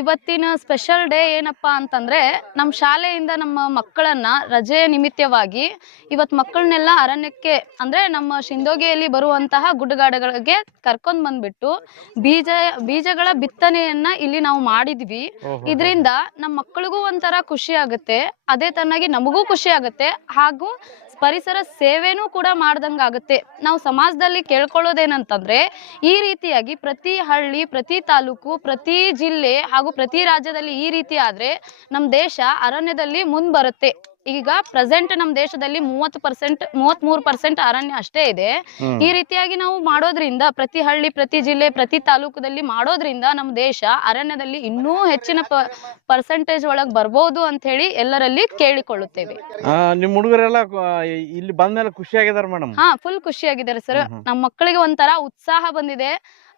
ಇವತ್ತಿನ ಸ್ಪೆಷಲ್ ಡೇ ಏನಪ್ಪಾ ಅಂತಂದ್ರೆ ನಮ್ಮ ಶಾಲೆಯಿಂದ ನಮ್ಮ ಮಕ್ಕಳನ್ನ ರಜೆ ನಿಮಿತ್ತವಾಗಿ ಇವತ್ತು ಮಕ್ಕಳನ್ನೆಲ್ಲ ಅರಣ್ಯಕ್ಕೆ ಅಂದ್ರೆ ನಮ್ಮ ಶಿಂದೋಗಿಯಲ್ಲಿ ಬರುವಂತಹ ಗುಡ್ಡಗಾಡುಗಳಿಗೆ ಕರ್ಕೊಂಡ್ ಬಂದ್ಬಿಟ್ಟು ಬೀಜಗಳ ಬಿತ್ತನೆಯನ್ನ ಇಲ್ಲಿ ನಾವು ಮಾಡಿದ್ವಿ. ಇದರಿಂದ ನಮ್ಮ ಮಕ್ಕಳಿಗೂ ಒಂಥರ ಖುಷಿ ಆಗುತ್ತೆ, ಅದೇ ತರನಾಗಿ ನಮಗೂ ಖುಷಿ ಆಗುತ್ತೆ, ಹಾಗೂ ಪರಿಸರ ಸೇವೆನೂ ಕೂಡ ಮಾಡ್ದಂಗಾಗುತ್ತೆ. ನಾವು ಸಮಾಜದಲ್ಲಿ ಕೇಳ್ಕೊಳ್ಳೋದೇನಂತಂದ್ರೆ ಈ ರೀತಿಯಾಗಿ ಪ್ರತಿ ಹಳ್ಳಿ, ಪ್ರತಿ ತಾಲೂಕು, ಪ್ರತಿ ಜಿಲ್ಲೆ ಹಾಗೂ ಪ್ರತಿ ರಾಜ್ಯದಲ್ಲಿ ಈ ರೀತಿ ಆದ್ರೆ ನಮ್ಮ ದೇಶ ಅರಣ್ಯದಲ್ಲಿ ಮುಂದೆ ಬರುತ್ತೆ. ಈಗ ಪ್ರೆಸೆಂಟ್ ನಮ್ಮ ದೇಶದಲ್ಲಿ 33% ಅರಣ್ಯ ಅಷ್ಟೇ ಇದೆ. ಈ ರೀತಿಯಾಗಿ ನಾವು ಮಾಡೋದ್ರಿಂದ ಪ್ರತಿ ಹಳ್ಳಿ, ಪ್ರತಿ ಜಿಲ್ಲೆ, ಪ್ರತಿ ತಾಲೂಕದಲ್ಲಿ ಮಾಡೋದ್ರಿಂದ ನಮ್ಮ ದೇಶ ಅರಣ್ಯದಲ್ಲಿ ಇನ್ನೂ ಹೆಚ್ಚಿನ ಪರ್ಸೆಂಟೇಜ್ ಒಳಗೆ ಬರ್ಬೋದು ಅಂತ ಹೇಳಿ ಎಲ್ಲರಲ್ಲಿ ಕೇಳಿಕೊಳ್ಳುತ್ತೇವೆ. ನಿಮ್ ಹುಡುಗರೆಲ್ಲ ಇಲ್ಲಿ ಬಂದ್ಮೇಲೆ ಖುಷಿ ಆಗಿದಾರ ಮೇಡಮ್? ಫುಲ್ ಖುಷಿಯಾಗಿದ್ದಾರೆ ಸರ್. ನಮ್ಮ ಮಕ್ಕಳಿಗೆ ಒಂಥರ ಉತ್ಸಾಹ ಬಂದಿದೆ.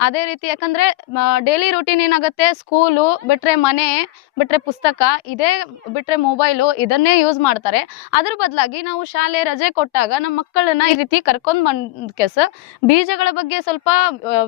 ಅದೇ ರೀತಿ ಯಾಕಂದ್ರೆ ಡೈಲಿ ರೂಟೀನ್ ಏನಾಗುತ್ತೆ, ಸ್ಕೂಲು ಬಿಟ್ರೆ ಮನೆ ಬಿಟ್ರೆ ಪುಸ್ತಕ, ಇದೇ ಬಿಟ್ರೆ ಮೊಬೈಲು, ಇದನ್ನೇ ಯೂಸ್ ಮಾಡ್ತಾರೆ. ಅದ್ರ ಬದಲಾಗಿ ನಾವು ಶಾಲೆ ರಜೆ ಕೊಟ್ಟಾಗ ನಮ್ಮ ಮಕ್ಕಳನ್ನ ಈ ರೀತಿ ಕರ್ಕೊಂಡ್ ಬಂದ ಬೀಜಗಳ ಬಗ್ಗೆ ಸ್ವಲ್ಪ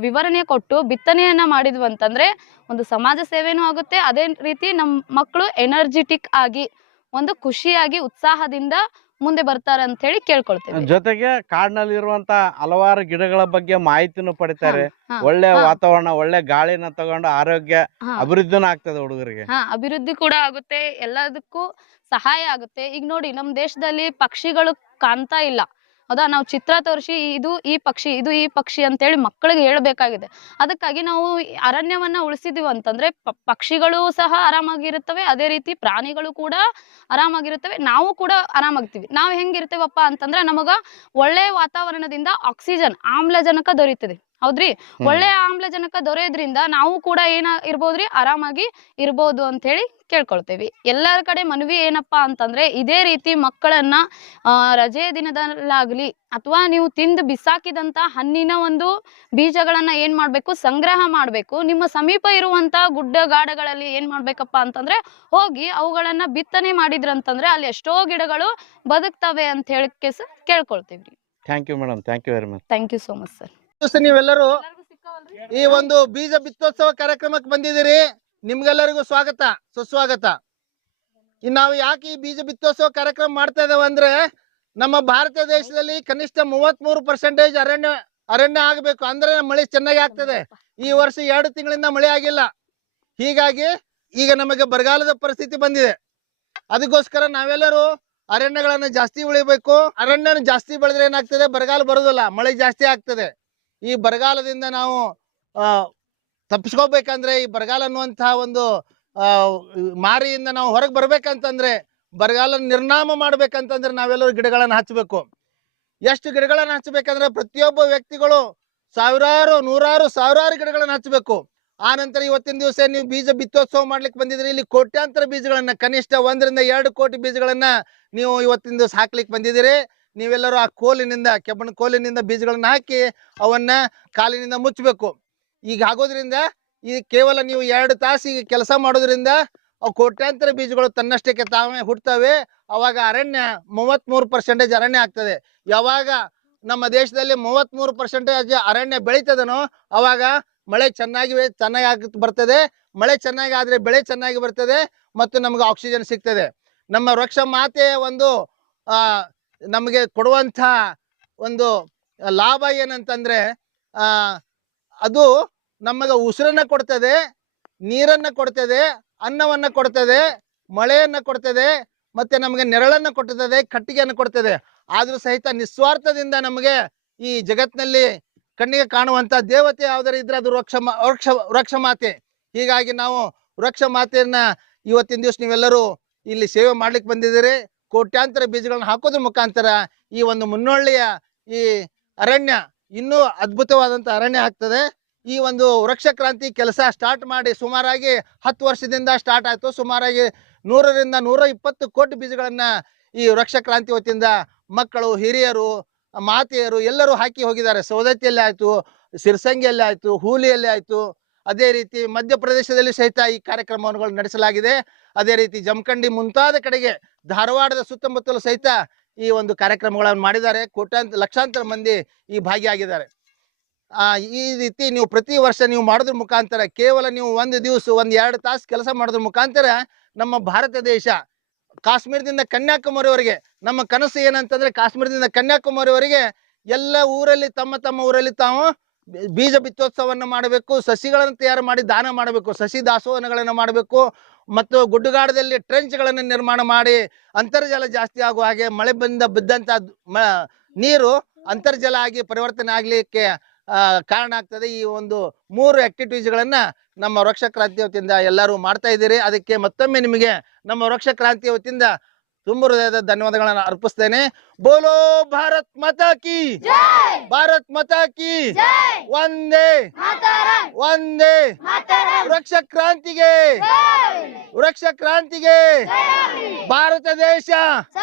ವಿವರಣೆ ಕೊಟ್ಟು ಬಿತ್ತನೆಯನ್ನ ಮಾಡಿದ್ವಿ ಅಂತಂದ್ರೆ ಒಂದು ಸಮಾಜ ಸೇವೆನೂ ಆಗುತ್ತೆ. ಅದೇ ರೀತಿ ನಮ್ಮ ಮಕ್ಕಳು ಎನರ್ಜೆಟಿಕ್ ಆಗಿ ಒಂದು ಖುಷಿಯಾಗಿ ಉತ್ಸಾಹದಿಂದ ಮುಂದೆ ಬರ್ತಾರೆ ಅಂತ ಹೇಳಿ ಕೇಳ್ಕೊಳ್ತೇವೆ. ಜೊತೆಗೆ ಕಾಡಿನಲ್ಲಿ ಇರುವಂತ ಹಲವಾರು ಗಿಡಗಳ ಬಗ್ಗೆ ಮಾಹಿತಿನೂ ಪಡಿತಾರೆ. ಒಳ್ಳೆ ವಾತಾವರಣ, ಒಳ್ಳೆ ಗಾಳಿನ ತಗೊಂಡು ಆರೋಗ್ಯ ಅಭಿವೃದ್ಧಿನೂ ಆಗ್ತದೆ ಹುಡುಗರಿಗೆ. ಅಭಿವೃದ್ಧಿ ಕೂಡ ಆಗುತ್ತೆ, ಎಲ್ಲದಕ್ಕೂ ಸಹಾಯ ಆಗುತ್ತೆ. ಈಗ ನೋಡಿ ನಮ್ಮ ದೇಶದಲ್ಲಿ ಪಕ್ಷಿಗಳು ಕಾಣ್ತಾ ಇಲ್ಲ, ಹೌದಾ? ನಾವು ಚಿತ್ರ ತೋರಿಸಿ ಇದು ಈ ಪಕ್ಷಿ ಅಂತೇಳಿ ಮಕ್ಕಳಿಗೆ ಹೇಳ್ಬೇಕಾಗಿದೆ. ಅದಕ್ಕಾಗಿ ನಾವು ಅರಣ್ಯವನ್ನ ಉಳಿಸಿದೀವಿ ಅಂತಂದ್ರೆ ಪಕ್ಷಿಗಳು ಸಹ ಆರಾಮಾಗಿರುತ್ತವೆ, ಅದೇ ರೀತಿ ಪ್ರಾಣಿಗಳು ಕೂಡ ಆರಾಮಾಗಿರುತ್ತವೆ, ನಾವು ಕೂಡ ಆರಾಮಾಗ್ತೀವಿ. ನಾವು ಹೆಂಗಿರ್ತೇವಪ್ಪ ಅಂತಂದ್ರೆ ನಮಗ ಒಳ್ಳೆ ವಾತಾವರಣದಿಂದ ಆಕ್ಸಿಜನ್, ಆಮ್ಲಜನಕ ದೊರೆಯುತ್ತದೆ. ಹೌದ್ರಿ? ಒಳ್ಳೆ ಆಮ್ಲಜನಕ ದೊರೆಯೋದ್ರಿಂದ ನಾವು ಕೂಡ ಇರ್ಬೋದ್ರಿ, ಆರಾಮಾಗಿ ಇರ್ಬೋದು ಅಂತ ಹೇಳಿ ಕೇಳ್ಕೊಳ್ತೇವಿ. ಎಲ್ಲರ ಕಡೆ ಮನವಿ ಏನಪ್ಪಾ ಅಂತಂದ್ರೆ ಇದೇ ರೀತಿ ಮಕ್ಕಳನ್ನ ರಜೆ ದಿನದಲ್ಲಾಗ್ಲಿ ಅಥವಾ ನೀವು ತಿಂದು ಬಿಸಾಕಿದಂತ ಹಣ್ಣಿನ ಒಂದು ಬೀಜಗಳನ್ನ ಏನ್ ಮಾಡ್ಬೇಕು, ಸಂಗ್ರಹ ಮಾಡ್ಬೇಕು. ನಿಮ್ಮ ಸಮೀಪ ಇರುವಂತ ಗುಡ್ಡಗಾಡಗಳಲ್ಲಿ ಏನ್ ಮಾಡ್ಬೇಕಪ್ಪ ಅಂತಂದ್ರೆ ಹೋಗಿ ಅವುಗಳನ್ನ ಬಿತ್ತನೆ ಮಾಡಿದ್ರಂತಂದ್ರೆ ಅಲ್ಲಿ ಎಷ್ಟೋ ಗಿಡಗಳು ಬದುಕ್ತವೆ ಅಂತ ಹೇಳಿ ಕೇಳ್ಕೊಳ್ತೇವ್ರಿ. Thank you madam. Thank you very much. Thank you so much sir. ನೀವೆಲ್ಲರೂ ಈ ಒಂದು ಬೀಜ ಬಿತ್ತೋತ್ಸವ ಕಾರ್ಯಕ್ರಮಕ್ಕೆ ಬಂದಿದ್ದೀರಿ. ನಿಮ್ಗೆಲ್ಲರಿಗೂ ಸ್ವಾಗತ, ಸುಸ್ವಾಗತ. ನಾವು ಯಾಕೆ ಈ ಬೀಜ ಬಿತ್ತೋತ್ಸವ ಕಾರ್ಯಕ್ರಮ ಮಾಡ್ತಾ ಇದ್ದೇವೆ ಅಂದ್ರೆ ನಮ್ಮ ಭಾರತ ದೇಶದಲ್ಲಿ ಕನಿಷ್ಠ 33% ಅರಣ್ಯ ಆಗಬೇಕು, ಅಂದ್ರೆ ಮಳೆ ಚೆನ್ನಾಗಿ ಆಗ್ತದೆ. ಈ ವರ್ಷ 2 ತಿಂಗಳಿಂದ ಮಳೆ ಆಗಿಲ್ಲ. ಹೀಗಾಗಿ ಈಗ ನಮಗೆ ಬರಗಾಲದ ಪರಿಸ್ಥಿತಿ ಬಂದಿದೆ. ಅದಕ್ಕೋಸ್ಕರ ನಾವೆಲ್ಲರೂ ಅರಣ್ಯಗಳನ್ನ ಜಾಸ್ತಿ ಉಳಿಬೇಕು. ಅರಣ್ಯನ ಜಾಸ್ತಿ ಬೆಳೆದ್ರೆ ಏನಾಗ್ತದೆ, ಬರಗಾಲ ಬರೋದಿಲ್ಲ, ಮಳೆ ಜಾಸ್ತಿ ಆಗ್ತದೆ. ಈ ಬರಗಾಲದಿಂದ ನಾವು ತಪ್ಪಿಸ್ಕೋಬೇಕಂದ್ರೆ, ಈ ಬರಗಾಲ ಅನ್ನುವಂತಹ ಒಂದು ಮಾರಿಯಿಂದ ನಾವು ಹೊರಗೆ ಬರ್ಬೇಕಂತಂದ್ರೆ, ಬರಗಾಲ ನಿರ್ನಾಮ ಮಾಡ್ಬೇಕಂತಂದ್ರೆ ನಾವೆಲ್ಲರೂ ಗಿಡಗಳನ್ನ ಹಚ್ಚಬೇಕು. ಎಷ್ಟು ಗಿಡಗಳನ್ನ ಹಚ್ಚಬೇಕಂದ್ರೆ ಪ್ರತಿಯೊಬ್ಬ ವ್ಯಕ್ತಿಗಳು ನೂರಾರು ಸಾವಿರಾರು ಗಿಡಗಳನ್ನ ಹಚ್ಚಬೇಕು. ಆ ನಂತರ ಇವತ್ತಿನ ದಿವಸ ನೀವು ಬೀಜ ಬಿತ್ತೋತ್ಸವ ಮಾಡ್ಲಿಕ್ಕೆ ಬಂದಿದ್ರಿ. ಇಲ್ಲಿ ಕೋಟ್ಯಾಂತರ ಬೀಜಗಳನ್ನ, ಕನಿಷ್ಠ 1 ರಿಂದ 2 ಕೋಟಿ ಬೀಜಗಳನ್ನ ನೀವು ಇವತ್ತಿನ ದಿವಸ ಹಾಕ್ಲಿಕ್ಕೆ ಬಂದಿದ್ದೀರಿ. ನೀವೆಲ್ಲರೂ ಆ ಕೆಬ್ಬಣ ಕೋಲಿನಿಂದ ಬೀಜಗಳನ್ನ ಹಾಕಿ ಅವನ್ನ ಕಾಲಿನಿಂದ ಮುಚ್ಚಬೇಕು. ಈಗ ಆಗೋದ್ರಿಂದ ಈ ಕೇವಲ ನೀವು 2 ತಾಸಿಗೆ ಕೆಲಸ ಮಾಡೋದ್ರಿಂದ ಅವು ಕೋಟ್ಯಾಂತರ ಬೀಜಗಳು ತನ್ನಷ್ಟಕ್ಕೆ ತಾವೇ ಹುಟ್ಟುತ್ತವೆ. ಅವಾಗ ಅರಣ್ಯ 33% ಅರಣ್ಯ ಆಗ್ತದೆ. ಯಾವಾಗ ನಮ್ಮ ದೇಶದಲ್ಲಿ 33% ಅರಣ್ಯ ಬೆಳೀತದನೋ ಅವಾಗ ಮಳೆ ಚೆನ್ನಾಗಿ ಬರ್ತದೆ. ಮಳೆ ಚೆನ್ನಾಗಿ ಆದ್ರೆ ಬೆಳೆ ಚೆನ್ನಾಗಿ ಬರ್ತದೆ ಮತ್ತು ನಮಗೆ ಆಕ್ಸಿಜನ್ ಸಿಗ್ತದೆ. ನಮ್ಮ ವೃಕ್ಷ ಮಾತೆ ಒಂದು ನಮಗೆ ಕೊಡುವಂಥ ಒಂದು ಲಾಭ ಏನಂತಂದ್ರೆ ಅದು ನಮಗೆ ಉಸಿರನ್ನ ಕೊಡ್ತದೆ, ನೀರನ್ನ ಕೊಡ್ತದೆ, ಅನ್ನವನ್ನ ಕೊಡ್ತದೆ, ಮಳೆಯನ್ನ ಕೊಡ್ತದೆ, ಮತ್ತೆ ನಮಗೆ ನೆರಳನ್ನ ಕೊಡ್ತದೆ, ಕಟ್ಟಿಗೆಯನ್ನು ಕೊಡ್ತದೆ. ಆದ್ರೂ ಸಹಿತ ನಿಸ್ವಾರ್ಥದಿಂದ ನಮಗೆ ಈ ಜಗತ್ತಿನಲ್ಲಿ ಕಣ್ಣಿಗೆ ಕಾಣುವಂತ ದೇವತೆ ಯಾವ್ದಾರು ಇದ್ರೆ ಅದು ವೃಕ್ಷ ಮಾತೆ. ಹೀಗಾಗಿ ನಾವು ವೃಕ್ಷ ಮಾತೆಯನ್ನ ಇವತ್ತಿನ ದಿವಸ ನೀವೆಲ್ಲರೂ ಇಲ್ಲಿ ಸೇವೆ ಮಾಡ್ಲಿಕ್ಕೆ ಬಂದಿದ್ದೀರಿ. ಕೋಟ್ಯಾಂತರ ಬೀಜಗಳನ್ನ ಹಾಕೋದ್ರ ಮುಖಾಂತರ ಈ ಒಂದು ಮುನ್ನೊಳ್ಳೆಯ ಈ ಅರಣ್ಯ ಇನ್ನೂ ಅದ್ಭುತವಾದಂಥ ಅರಣ್ಯ ಆಗ್ತದೆ. ಈ ಒಂದು ವೃಕ್ಷ ಕ್ರಾಂತಿ ಕೆಲಸ ಸ್ಟಾರ್ಟ್ ಮಾಡಿ ಸುಮಾರಾಗಿ 10 ವರ್ಷದಿಂದ ಸ್ಟಾರ್ಟ್ ಆಯಿತು. ಸುಮಾರಾಗಿ 100 ರಿಂದ 120 ಕೋಟಿ ಬೀಜಗಳನ್ನ ಈ ವೃಕ್ಷ ಕ್ರಾಂತಿ ವತಿಯಿಂದ ಮಕ್ಕಳು, ಹಿರಿಯರು, ಮಾತೆಯರು ಎಲ್ಲರೂ ಹಾಕಿ ಹೋಗಿದ್ದಾರೆ. ಸೌದತ್ತಿಯಲ್ಲಿ ಆಯಿತು, ಸಿರ್ಸಂಗಿಯಲ್ಲಿ ಆಯಿತು, ಹೂಲಿಯಲ್ಲಿ ಆಯಿತು. ಅದೇ ರೀತಿ ಮಧ್ಯಪ್ರದೇಶದಲ್ಲಿ ಸಹಿತ ಈ ಕಾರ್ಯಕ್ರಮವನ್ನು ನಡೆಸಲಾಗಿದೆ. ಅದೇ ರೀತಿ ಜಮಖಂಡಿ ಮುಂತಾದ ಕಡೆಗೆ, ಧಾರವಾಡದ ಸುತ್ತಮುತ್ತಲು ಸಹಿತ ಈ ಒಂದು ಕಾರ್ಯಕ್ರಮಗಳನ್ನು ಮಾಡಿದ್ದಾರೆ. ಲಕ್ಷಾಂತರ ಮಂದಿ ಈ ಭಾಗಿಯಾಗಿದ್ದಾರೆ. ಈ ರೀತಿ ನೀವು ಪ್ರತಿ ವರ್ಷ ನೀವು ಮಾಡೋದ್ರ ಮುಖಾಂತರ ಕೇವಲ ನೀವು 1 ದಿವಸ 1-2 ತಾಸು ಕೆಲಸ ಮಾಡೋದ್ರ ಮುಖಾಂತರ ನಮ್ಮ ಭಾರತ ದೇಶ ಕಾಶ್ಮೀರದಿಂದ ಕನ್ಯಾಕುಮಾರಿವರೆಗೆ, ನಮ್ಮ ಕನಸು ಏನಂತಂದ್ರೆ ಕಾಶ್ಮೀರದಿಂದ ಕನ್ಯಾಕುಮಾರಿವರೆಗೆ ಎಲ್ಲ ಊರಲ್ಲಿ ತಮ್ಮ ಊರಲ್ಲಿ ತಾವು ಬೀಜ ಬಿತ್ತೋತ್ಸವವನ್ನು ಮಾಡಬೇಕು, ಸಸಿಗಳನ್ನು ತಯಾರು ಮಾಡಿ ದಾನ ಮಾಡಬೇಕು, ಸಸಿ ದಾಸೋಹನಗಳನ್ನು ಮಾಡಬೇಕು ಮತ್ತು ಗುಡ್ಡಗಾಡದಲ್ಲಿ ಟ್ರೆಂಚ್ಗಳನ್ನು ನಿರ್ಮಾಣ ಮಾಡಿ ಅಂತರ್ಜಲ ಜಾಸ್ತಿ ಆಗುವ ಹಾಗೆ ಮಳೆ ಬಿದ್ದಂಥ ನೀರು ಅಂತರ್ಜಲ ಆಗಿ ಪರಿವರ್ತನೆ ಆಗಲಿಕ್ಕೆ ಕಾರಣ ಆಗ್ತದೆ. ಈ ಒಂದು 3 ಆಕ್ಟಿವಿಟೀಸ್ಗಳನ್ನ ನಮ್ಮ ವೃಕ್ಷ ಕ್ರಾಂತಿ ವತಿಯಿಂದ ಎಲ್ಲರೂ ಮಾಡ್ತಾ ಇದ್ದೀರಿ. ಅದಕ್ಕೆ ಮತ್ತೊಮ್ಮೆ ನಿಮಗೆ ನಮ್ಮ ವೃಕ್ಷ ಕ್ರಾಂತಿ ವತಿಯಿಂದ ತುಂಬ ಹೃದಯದ ಧನ್ಯವಾದಗಳನ್ನು ಅರ್ಪಿಸ್ತೇನೆ. ಬೋಲೋ ಭಾರತ್ ಮಾತಾ ಕಿ, ಭಾರತ್ ಮಾತಾ ಕಿ, ವಂದೇ ವಂದೇ. ವೃಕ್ಷ ಕ್ರಾಂತಿಗೆ, ವೃಕ್ಷ ಕ್ರಾಂತಿಗೆ. ಭಾರತ ದೇಶ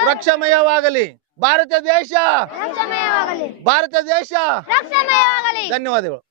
ವೃಕ್ಷಮಯವಾಗಲಿ, ಭಾರತ ದೇಶ, ಭಾರತ ದೇಶ. ಧನ್ಯವಾದಗಳು.